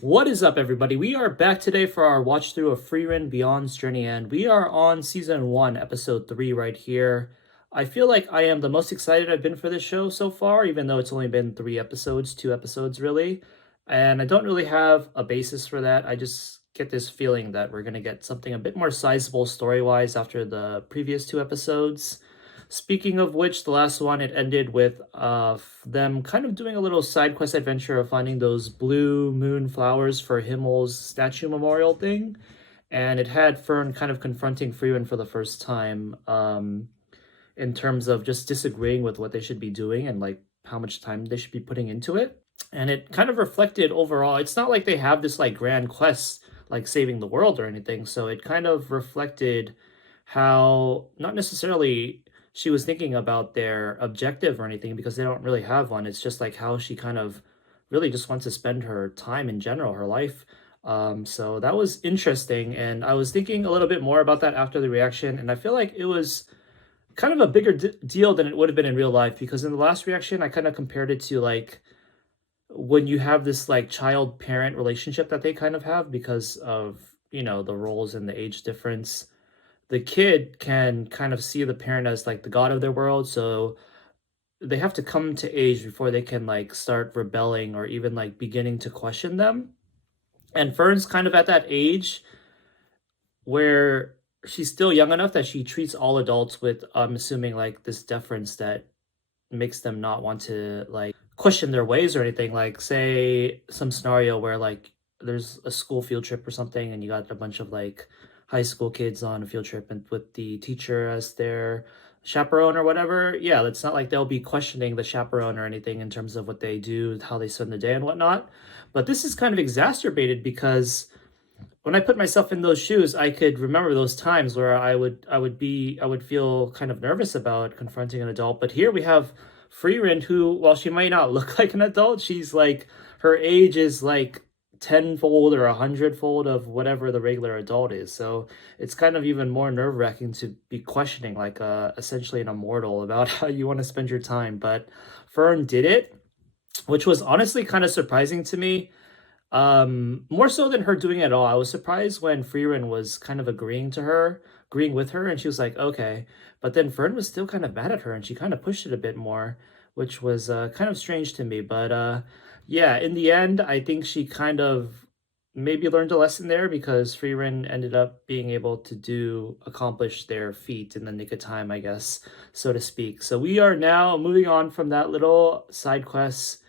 What is up, everybody? We are back today for our watch through of FRIEREN Beyond's Journey End. We are on season 1, episode 3 right here. I feel like I am the most excited I've been for this show so far, even though it's only been 3 episodes, 2 episodes really. And I don't really have a basis for that. I just get this feeling that we're going to get something a bit more sizable story-wise after the previous 2 episodes. Speaking of which, the last one, it ended with them kind of doing a little side quest adventure of finding those blue moon flowers for Himmel's statue memorial thing. And it had Fern kind of confronting FRIEREN for the first time in terms of just disagreeing with what they should be doing and like how much time they should be putting into it. And it kind of reflected overall, it's not like they have this like grand quest like saving the world or anything. So it kind of reflected how not necessarily she was thinking about their objective or anything because they don't really have one. It's just like how she kind of really just wants to spend her time in general, her life. So that was interesting. And I was thinking a little bit more about that after the reaction. And I feel like it was kind of a bigger deal than it would have been in real life because in the last reaction, I kind of compared it to like when you have this like child parent relationship that they kind of have because of, you know, the roles and the age difference. The kid can kind of see the parent as like the god of their world, so they have to come to age before they can like start rebelling or even like beginning to question them. And Fern's kind of at that age where she's still young enough that she treats all adults with I'm assuming like this deference that makes them not want to like question their ways or anything. Like say some scenario where like there's a school field trip or something and you got a bunch of like high school kids on a field trip and with the teacher as their chaperone or whatever. Yeah, it's not like they'll be questioning the chaperone or anything in terms of what they do, how they spend the day and whatnot. But this is kind of exacerbated because when I put myself in those shoes, I could remember those times where I would feel kind of nervous about confronting an adult. But here we have FRIEREN, who, while she might not look like an adult, she's like her age is like tenfold or 100-fold of whatever the regular adult is. So it's kind of even more nerve-wracking to be questioning like essentially an immortal about how you want to spend your time. But Fern did it, which was honestly kind of surprising to me. More so than her doing it all. I was surprised when FRIEREN was kind of agreeing with her, and she was like, okay. But then Fern was still kind of mad at her, and she kind of pushed it a bit more, which was kind of strange to me. But yeah, in the end, I think she kind of maybe learned a lesson there because FRIEREN ended up being able to accomplish their feat in the nick of time, I guess, so to speak. So we are now moving on from that little side quest.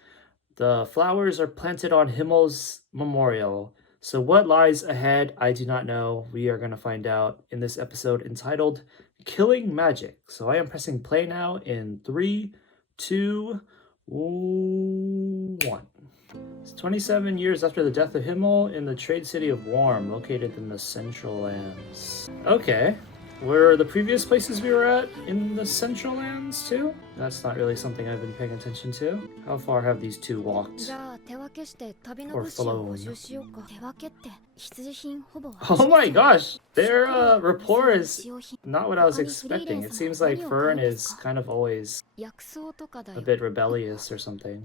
The flowers are planted on Himmel's memorial. So what lies ahead, I do not know. We are going to find out in this episode entitled Killing Magic. So I am pressing play now in 3, 2, 1. It's 27 years after the death of Himmel in the trade city of Warm, located in the Central Lands. Okay. Were the previous places we were at in the Central Lands too? That's not really something I've been paying attention to. How far have these two walked? Or flown? Oh my gosh! Their rapport is not what I was expecting. It seems like Fern is kind of always a bit rebellious or something.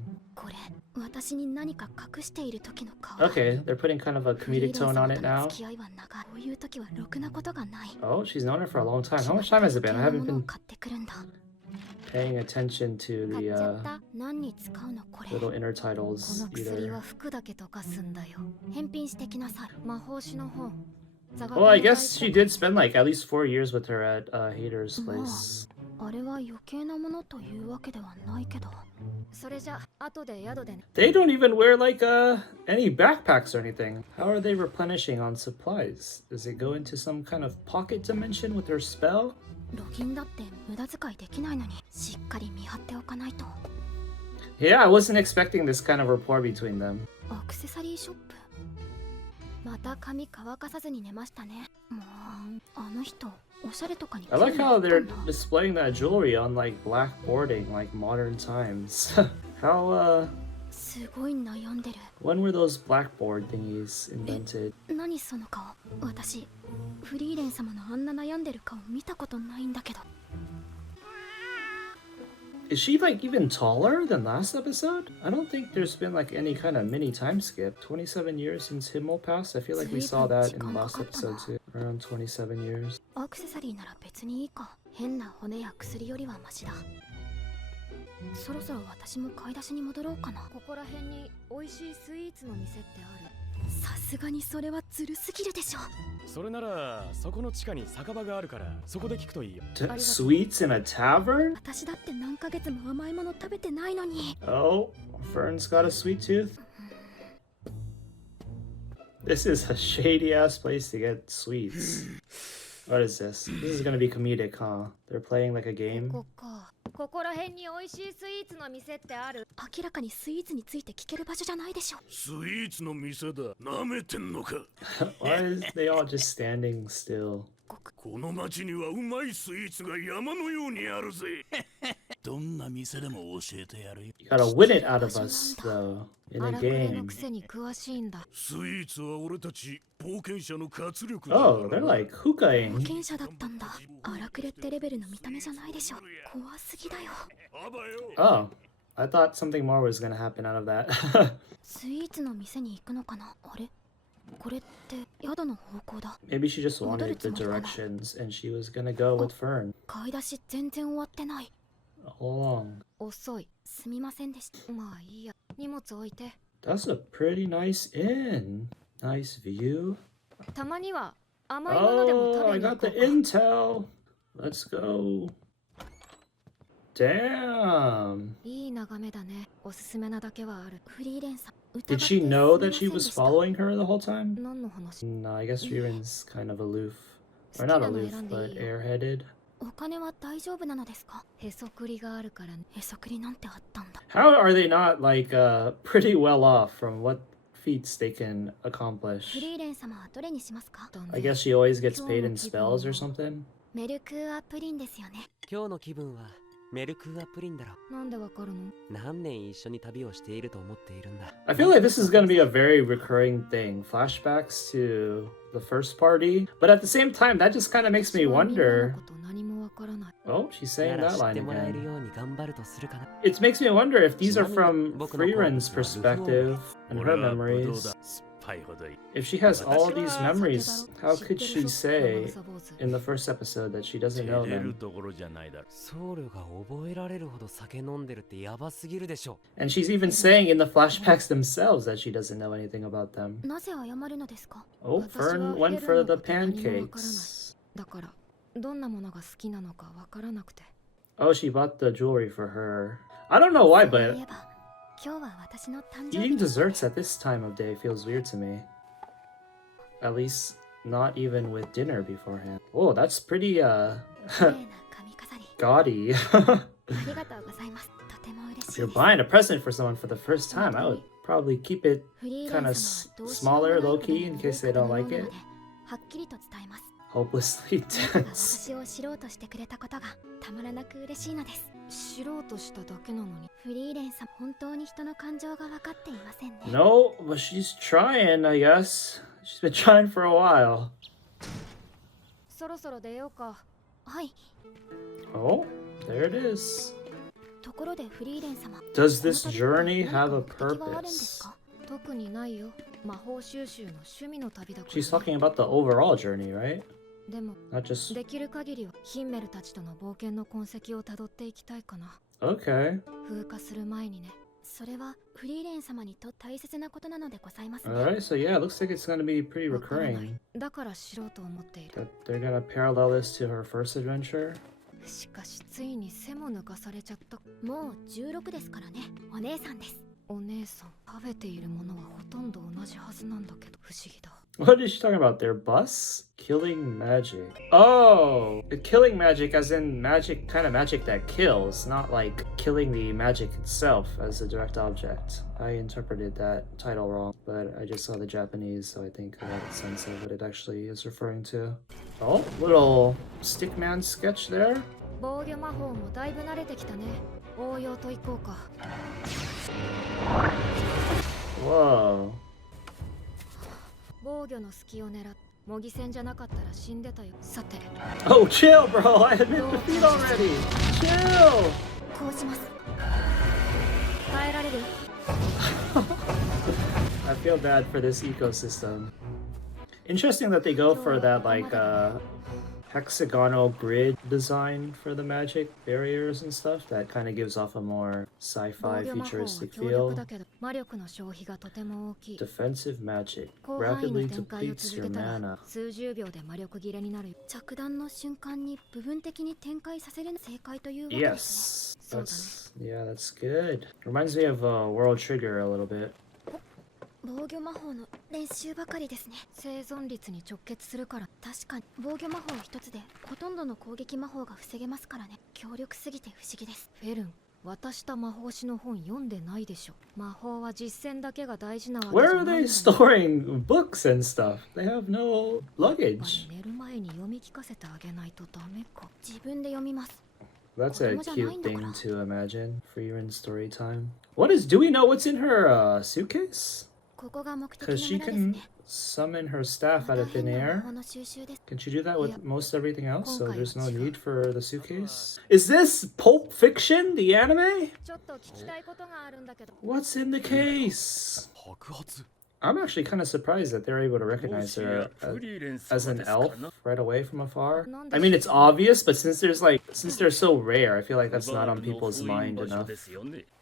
Okay, they're putting kind of a comedic tone on it now. Oh, she's known her for a long time. How much time has it been? I haven't been paying attention to the little inner titles either. Well, I guess she did spend like at least 4 years with her at Hater's place. They don't even wear like any backpacks or anything. How are they replenishing on supplies? Does it go into some kind of pocket dimension with their spell? Yeah, I wasn't expecting this kind of rapport between them. I like how they're displaying that jewelry on like black boarding, like modern times. How when were those blackboard thingies invented? Is she like even taller than last episode? I don't think there's been like any kind of mini time skip. 27 years since Himmel passed. I feel like we saw that in the last episode too. Around 27 years. アクセサリーなら別にいいか。変な骨や薬よりはマシだ。そろそろ私も買い出しに戻ろうかな。ここら辺に美味しいスイーツの店ってある？さすがにそれはずるすぎるでしょ。それならそこの地下に酒場があるからそこで聞くといいよ。Sweets in a tavern? 私だって何ヶ月も甘いもの食べてないのに。Oh, Fern's got a sweet tooth. This is a shady ass place to get sweets. What is this? This is gonna be comedic, huh? They're playing like a game. ここら辺に美味しいスイーツの店ってある？明らかにスイーツについて聞ける場所じゃないでしょ。スイーツの店だ。なめてんのか。Why is they all just standing still? この町にはうまいスイーツが山のようにあるぜ。どんな店でも教えてやるよ。You gotta win it out of us, though, in a game. スイーツは俺たち冒険者の活力だ。Oh, they're like hookahing. 冒険者だったんだ。荒くれってレベルの見た目じゃないでしょ。怖すぎだよ。Oh, I thought something more was gonna happen out of that. スイーツの店に行くのかな。あれ？これって宿の方向だ。 Maybe she just wanted the directions and she was gonna go with Fern. 買い出し全然終わってない。Hold on. 遅い。すみませんでした。まあいいや。荷物置いて。That's a pretty nice inn. Nice view. たまには甘いものでも食 Oh, べ I に行 got こ the うか。 intel. Let's go. Damn. いい眺めだね。おすすめなだけはある。フリーレンさん。 Did she know that she was following her the whole time? 何の話？ No, I guess FRIEREN's kind of aloof. Or not aloof, but airheaded. お金は大丈夫なのですか？へそくりがあるからね。へそくりなんてあったんだ。 How are they not like pretty well off from what feats they can フ accomplish? リーレン様はどれにしますか？ I guess she always gets paid in spells or something. メルクーアプリンですよね。今日の気分はメルクーアプリンだろ。なんでわかるの？何年一緒に旅をしていると思っているんだ。I feel like this is going to be a very recurring thing. Flashbacks to the first party. But at the same time, that just kind of makes me wonder. Oh, she's saying that line again. It makes me wonder if these are from FRIEREN's perspective and her memories. If she has all these memories, how could she say in the first episode that she doesn't know them? And she's even saying in the flashbacks themselves that she doesn't know anything about them. Oh, Fern went for the pancakes. Oh, she bought the jewelry for her. I don't know why, but eating desserts at this time of day feels weird to me. At least not even with dinner beforehand. Oh, that's pretty gaudy. If you're buying a present for someone for the first time, I would probably keep it kind of smaller, low-key, in case they don't like it. Hopelessly tense. No, but she's trying, I guess. She's been trying for a while. Oh, there it is. Does this journey have a purpose? She's talking about the overall journey, right? Not just... Okay. Alright, so yeah, it looks like it's gonna be pretty recurring. That they're gonna parallel this to her first adventure. しかしついに背も抜かされちゃった。もう16ですからね。お姉さんです。お姉さん、食べているものはほとんど同じはずなんだけど不思議だ。What is she talking about? Their bus? Killing magic. Oh, killing magic as in magic, kind of magic that kills, not like killing the magic itself as a direct object. I interpreted that title wrong, but I just saw the Japanese, so I think I got a sense of what it actually is referring to. Oh, little stickman sketch there. 防御魔法もだいぶ慣れてきたね。応用といこうか。Whoa. 防御の隙を狙っ模擬戦じゃなかったら死んでたよ。さて。 Oh, chill, bro. I admit defeat already. Chill. こうします。耐えられる？ I feel bad for this ecosystem. Interesting that they go for that like hexagonal grid design for the magic barriers and stuff. That kind of gives off a more sci-fi 防御魔法は futuristic 強力 feel. だけど魔力の消費がとても大きい。 Defensive magic 広範囲の rapidly 展開を depletes 続 your けたら mana. 数十秒で魔力切れになる。着弾の瞬間に部分的に展開させる正解というわけですね。 Yes, そうだね。 that's good. Reminds me of World Trigger a little bit. 防御魔法の練習ばかりですね。生存率に直結するから。確かに防御魔法一つでほとんどの攻撃魔法が防げますからね。強力すぎて不思議です。フェルン、渡した魔法師の本読んでないでしょ。魔法は実践だけが大事なわけじ Where ゃ are ない they んだね。 storing books and stuff? They have no やっぱ luggage. り寝る前に読み聞かせてあげないとダメか。自分で読みます。 That's a cute thing to imagine. FRIEREN story time. Do we know what's in her suitcase? ここが目的 Because の she 村です can ね。 summon her staff ま out た of 変 thin な魔 air. 法の収集です。 Can she do that with Yep. most everything else? So 今回は there's no 違う。 need for the suitcase. Is this Pulp Fiction, the anime? ちょっと聞きたいことがあるんだけど。 What's in the case? 白髪 I'm actually kind of surprised that they're able to recognize her as an elf right away from afar. I mean, it's obvious, but since they're so rare, I feel like that's not on people's mind enough.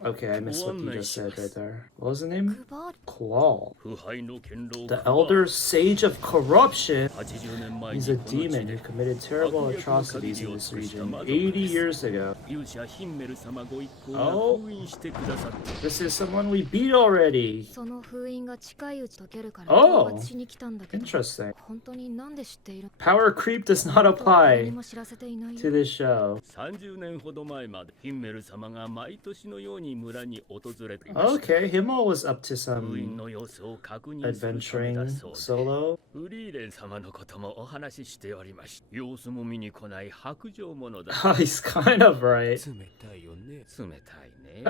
Okay, I missed what you just said right there. What was the name? クバール Claw. 腐敗の堅牢 The Elder Sage of Corruption. 80年前 He's に a この地 demon で who committed terrible atrocities in this region 80 years ago. 勇者ヒンメル様ご一行が Oh. 封印してくださって This is someone we beat already. その封印が近いうち解けるから Oh. 討伐しに来たんだけど。 Interesting. 本当になんで知っている？ Power creep does not 誰 apply にも知らせていないよ。 to this show. 30年ほど前までヒンメル様が毎年のように村に訪れていました Okay, Himmel was up to 封印 some の様子を確認するため adventuring だそうで solo. フリーレン様のこともお話ししておりました様子も見に来ない白状者だ He's kind of right. 冷たいよね。冷たいね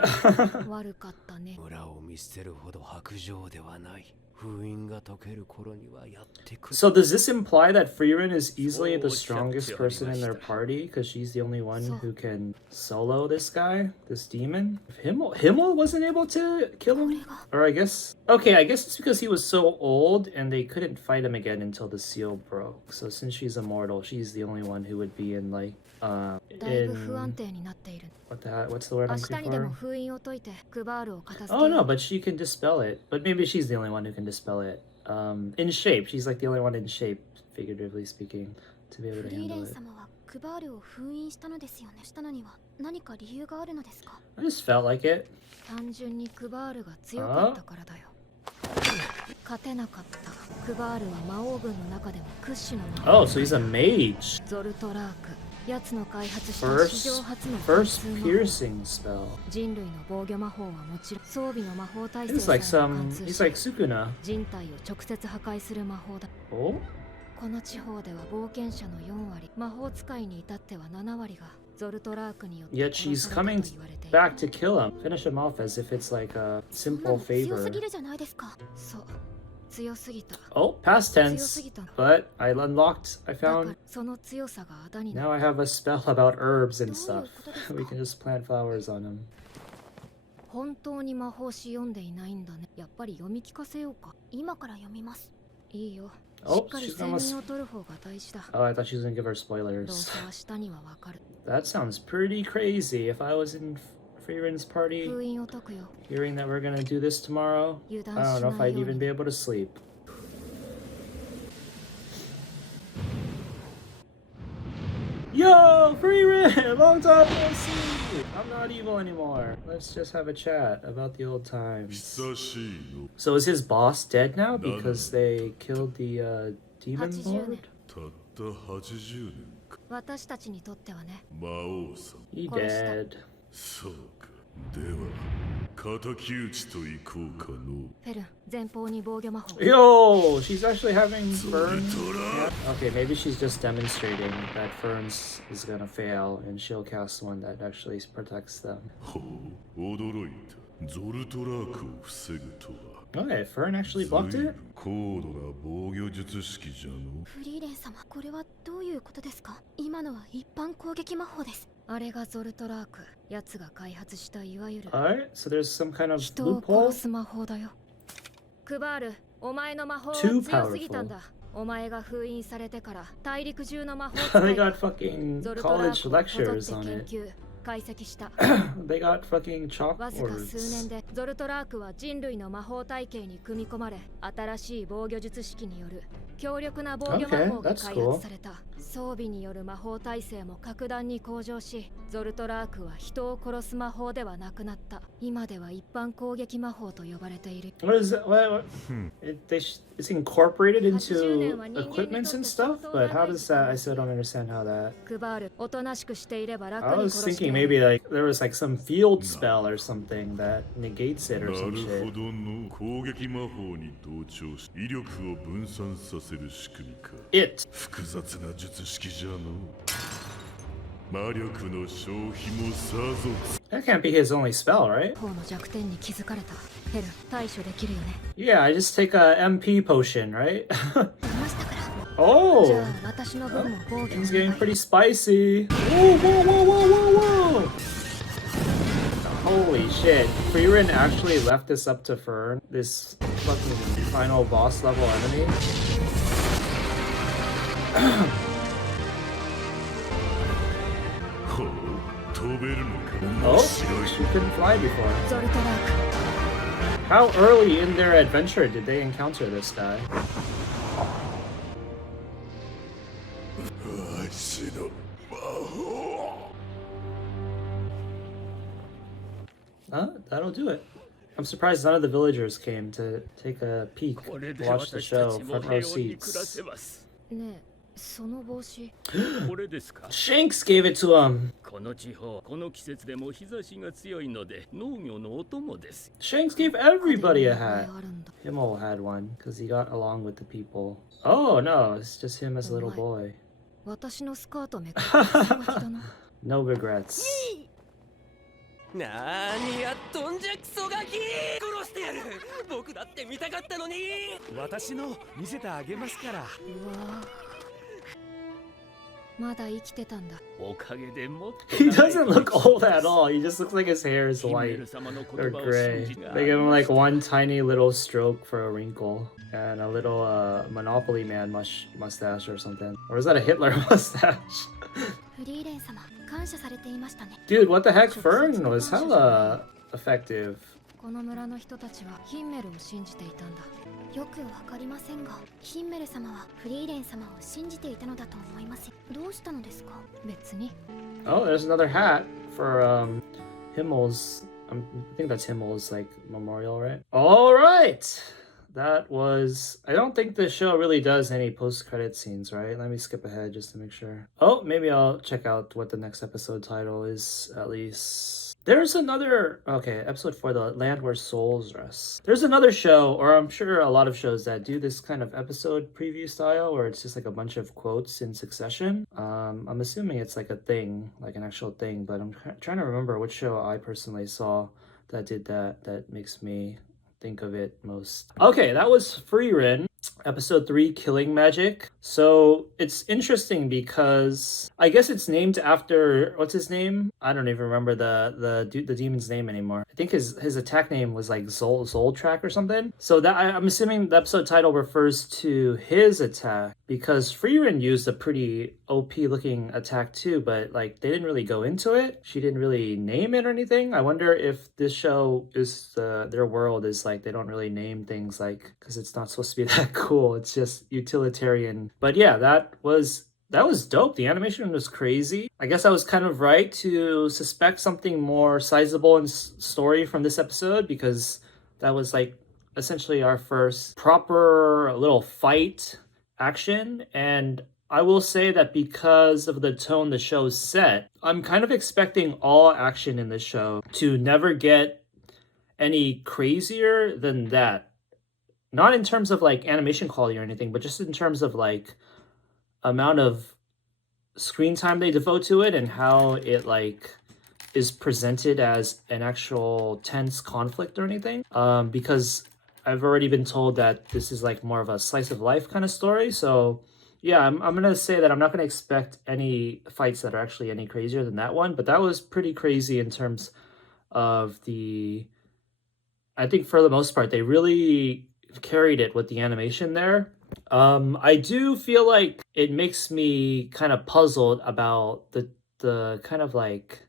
悪かったね。村を見捨てるほど薄情ではない。封印が解ける頃にはやってくる。 So does this imply that FRIEREN is easily the strongest person in their party because she's the only one who can solo this guy, this demon? If Himmel wasn't able to kill him? Or I guess it's because he was so old and they couldn't fight him again until the seal broke. So since she's immortal, she's the only one who would be in like だいぶ不安 in 定になっている。 what's the word 明 I'm 日 looking にでも for? 封印を解いてクバールを片付け Oh よ no, う。 but she can dispel it. But maybe she's the only one who can dispel it. In shape, she's like the only one in shape, figuratively speaking, to be able フ to リーレ handle ン it. 様はクバールを封印したのですよね。したのには何か理由があるのですか？ I just felt like it. 単純にクバールが強かったからだよ。勝てなかった。クバールは魔王軍の中でも屈指の魔王。 Oh, so he's a mage. ゾルトラーク。奴の開発した史上 First, 初の first 普通魔法 piercing spell. 人類の防御魔法はもちろん装備の魔法耐性 It's like さえも some. 貫通 He's し like Sukuna. 人体を直接破壊する魔法だ。 Oh, この地方では冒険者の4割、魔法使いに至っては7割がゾルトラークによって yet 殺 she's された coming と言われている。 back to kill him, finish him off as if it's like a そんな simple の強 favor. すぎるじゃないですか。そう、強すぎた。 Oh, past 強 tense. すぎたの。 But I unlocked. I だから found. その強さがあだになる。 Now I have a spell about herbs and どうい stuff. うことですか？ We can just plant flowers on them. 本当に魔法史読んでいないんだね。やっぱり読み聞かせようか。今から読みます。いいよ。し Oh, っかり she's 睡 almost. 眠を取る方が大事だ。 Oh, I thought she was gonna give her どう spoilers. せ明日にはわかる。 That sounds pretty crazy. If I was in FRIEREN's party, 封印を解くよ。 hearing that we're gonna do this tomorrow, 油断 I し don't know if ない I'd よう even に。 be able to sleep. Yo, FRIEREN! Long time no see! I'm not evil anymore. Let's just have a chat about the old times. 久しいの So is his boss dead now because they killed the demon 80 lord? 年。たった80年か私たちにとってはね。魔王さん He 殺した。 dead. そうかでは敵討ちといこうかのフェルン、前方に防御魔法。 Yo, she's actually having それ Fern. とら Okay, maybe she's just demonstrating that Fern's is gonna fail and she'll cast one that actually protects them. ほう驚いたゾルトラークを防ぐとは Okay, Fern actually blocked 随 it? 分高度な防御術式じゃのフリーレン様、これはどういうことですか？今のは一般攻撃魔法です。あれがゾルトラーク、奴が開発したいわゆる Alright, so there's some kind of 人を loophole. 殺す魔法だよ。クバール、お前の魔法は Too 強すぎたんだ。お前が封印されてから大陸中の魔法 They 使いが got fucking ゾルトラー college クをこぞって lectures on 研 it. 究、解析した。 They got fucking わずか数 chalkboards. 年でゾルトラークは人類の魔法体系に組み込まれ、新しい防御術式による強力な防御魔法が Okay, that's 開 cool. 発された。装備による魔法耐性も格段に向上し、ゾルトラークは人を殺す魔法ではなくなった。今では一般攻撃魔法と呼ばれている。 What is that? It's incorporated into equipments and stuff? But how does that? I still don't understand how that. クバール、おとなしくしていれば楽 I に was 殺して thinking やる。 maybe like there was like some field spell or something that negates it or な some るほ shit. どの攻撃魔法に同調し威力を分散させる仕組みか。 It. 複雑な術式じゃの。魔力の消費もさぞ That can't be his only spell, right? 魔法の弱点に気づかれた。ヘル、対処できるよね。 Yeah, I just take a MP potion, right? ましたから。じゃ Oh, あ私の分も防御 things お願 getting い。 pretty spicy. Whoa, whoa, whoa, whoa, whoa, whoa! Holy shit. FRIEREN actually left this up to Fern, this fucking final boss level enemy. Oh, she couldn't fly before. ゾルトラー How early in their adventure did they encounter this guy? 足の魔法 That'll do it. I'm surprised none of the villagers came to take a peek, これで watch the 私た show, ちも front 平 row 穏に暮ら seats. せます。ク。ねえ、その帽子。これですか。 Shanks gave it to him. この地方、この季節でも日差しが強いので農業のお供です。 Shanks gave everybody a これ hat. あるんだ。 Himmel had one because he got along with the people. Oh no, it's just him as a little boy. 私のスカートめくって汗がきだな。 No regrets. なーにやっとんじゃクソガキ殺してやる。僕だって見たかったのに。私の見せてあげますから。うわぁ。まだ生きてたんだ。おかげでもっと He doesn't look old at all. He just looks like his hair is ヒメル white 様の or 言葉を gray. 信じ They give him like one tiny little stroke for a wrinkle and a little Monopoly Man mustache or something. Or is that a Hitler mustache? フリーレン様、感謝されていましたね。 Dude, what the heck? Fern was hella effective. この村の人たちはヒンメルを信じていたんだ。よくわかりませんが、ヒンメル様はフリーレン様を信じていたのだと思います。どうしたのですか？別に。 Oh, there's another hat for Himmel's. I think that's Himmel's like memorial, right? All right. That was. I don't think the show really does any post-credit scenes, right? Let me skip ahead just to make sure. Oh, maybe I'll check out what the next episode title is at least. There's another. Okay, episode 4, The Land Where Souls Rest. There's another show, or I'm sure a lot of shows that do this kind of episode preview style, where it's just like a bunch of quotes in succession. I'm assuming it's like a thing, like an actual thing, but I'm trying to remember which show I personally saw that did that. That makes me think of it most. Okay, that was FRIEREN, episode 3, Killing Magic. So it's interesting because I guess it's named after, what's his name? I don't even remember the demon's name anymore. I think his attack name was like Zoltrak or something. So that I'm assuming the episode title refers to his attack, because FRIEREN used a pretty OP looking attack too, but like they didn't really go into it. She didn't really name it or anything. I wonder if this show is their world is like they don't really name things, like because it's not supposed to be that cool. It's just utilitarian. But yeah, that was dope. The animation was crazy. I guess I was kind of right to suspect something more sizable in story from this episode, because that was like essentially our first proper little fight action. And I will say that because of the tone the show's set, I'm kind of expecting all action in this show to never get any crazier than that. Not in terms of like animation quality or anything, but just in terms of like amount of screen time they devote to it and how it like is presented as an actual tense conflict or anything. Because I've already been told that this is like more of a slice of life kind of story, so Yeah, I'm gonna say that I'm not gonna expect any fights that are actually any crazier than that one, but that was pretty crazy in terms of the. I think for the most part, they really carried it with the animation there. I do feel like it makes me kind of puzzled about the kind of like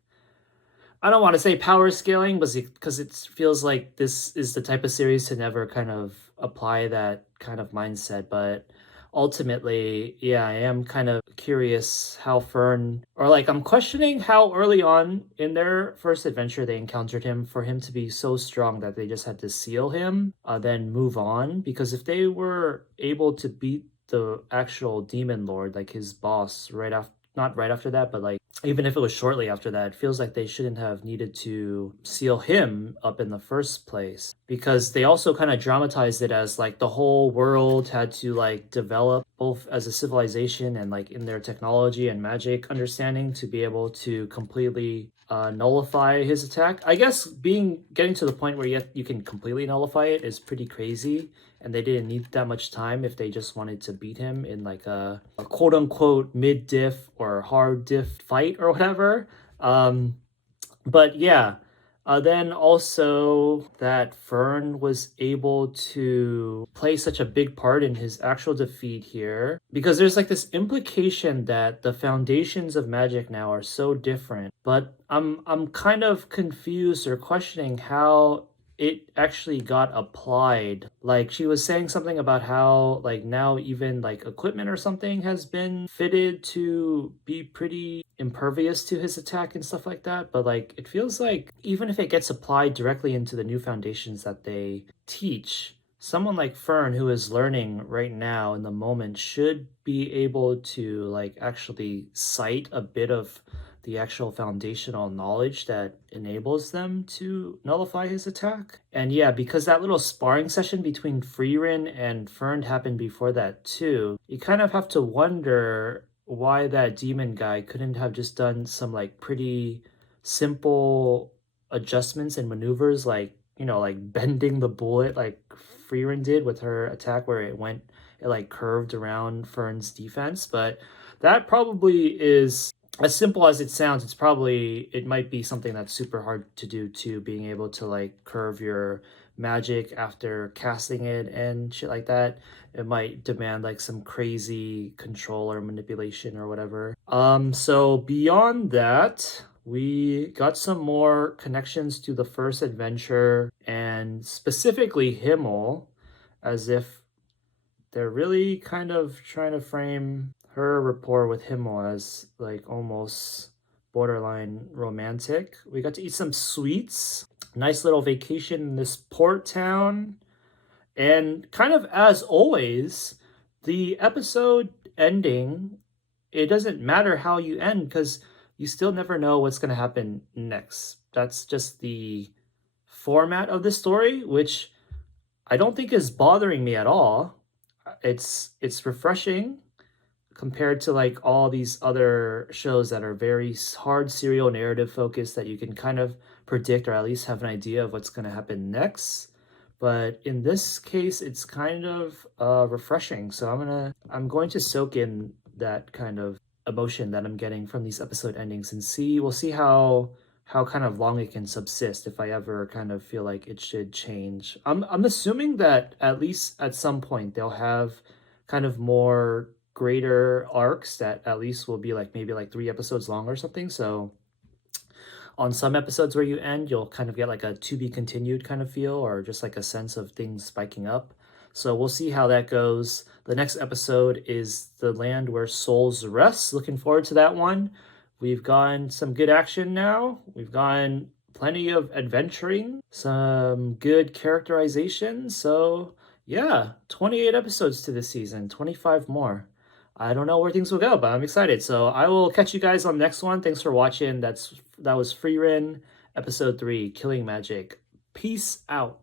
I don't want to say power scaling, but because it feels like this is the type of series to never kind of apply that kind of mindset. But ultimately, yeah, I am kind of curious how Fern, or like I'm questioning how early on in their first adventure they encountered him for him to be so strong that they just had to seal him, then move on. Because if they were able to beat the actual demon lord, like his boss, right after, not right after that, but like even if it was shortly after that, it feels like they shouldn't have needed to seal him up in the first place because they also kind of dramatized it as like the whole world had to like develop both as a civilization and like in their technology and magic understanding to be able to completely nullify his attack. I guess getting to the point where you can completely nullify it is pretty crazy, and they didn't need that much time if they just wanted to beat him in like a quote unquote mid diff or hard diff fight or whatever. But yeah, then also that Fern was able to play such a big part in his actual defeat here because there's like this implication that the foundations of magic now are so different. But I'm kind of confused or questioning how it actually got applied. Like she was saying something about how like now even like equipment or something has been fitted to be pretty impervious to his attack and stuff like that. But like it feels like even if it gets applied directly into the new foundations that they teach, someone like Fern who is learning right now in the moment should be able to like actually cite a bit of the actual foundational knowledge that enables them to nullify his attack. And yeah, because that little sparring session between FRIEREN and Fern happened before that too, you kind of have to wonder why that demon guy couldn't have just done some like pretty simple adjustments and maneuvers like, you know, like bending the bullet like FRIEREN did with her attack where it like curved around Fern's defense. But that probably is as simple as it sounds. It might be something that's super hard to do too, being able to like curve your magic after casting it and shit like that. It might demand like some crazy control or manipulation or whatever. So beyond that, we got some more connections to the first adventure and specifically Himmel, as if they're really kind of trying to frame her rapport with Himmel as like almost borderline romantic. We got to eat some sweets, nice little vacation in this port town, and kind of as always, the episode ending, it doesn't matter how you end because you still never know what's going to happen next. That's just the format of the story, which I don't think is bothering me at all. It's refreshing compared to like all these other shows that are very hard serial narrative focused that you can kind of predict or at least have an idea of what's going to happen next. But in this case, it's kind of refreshing. So I'm going to soak in that kind of emotion that I'm getting from these episode endings and we'll see how kind of long it can subsist if I ever kind of feel like it should change. I'm assuming that at least at some point they'll have kind of more greater arcs that at least will be like maybe like 3 episodes long or something. So on some episodes where you end, you'll kind of get like a to be continued kind of feel or just like a sense of things spiking up. So we'll see how that goes. The next episode is The Land Where Souls Rest. Looking forward to that one. We've gotten some good action now. We've gotten plenty of adventuring, some good characterization. So yeah, 28 episodes to this season, 25 more. I don't know where things will go, but I'm excited. So I will catch you guys on the next one. Thanks for watching. That was FRIEREN, episode 3, Killing Magic. Peace out.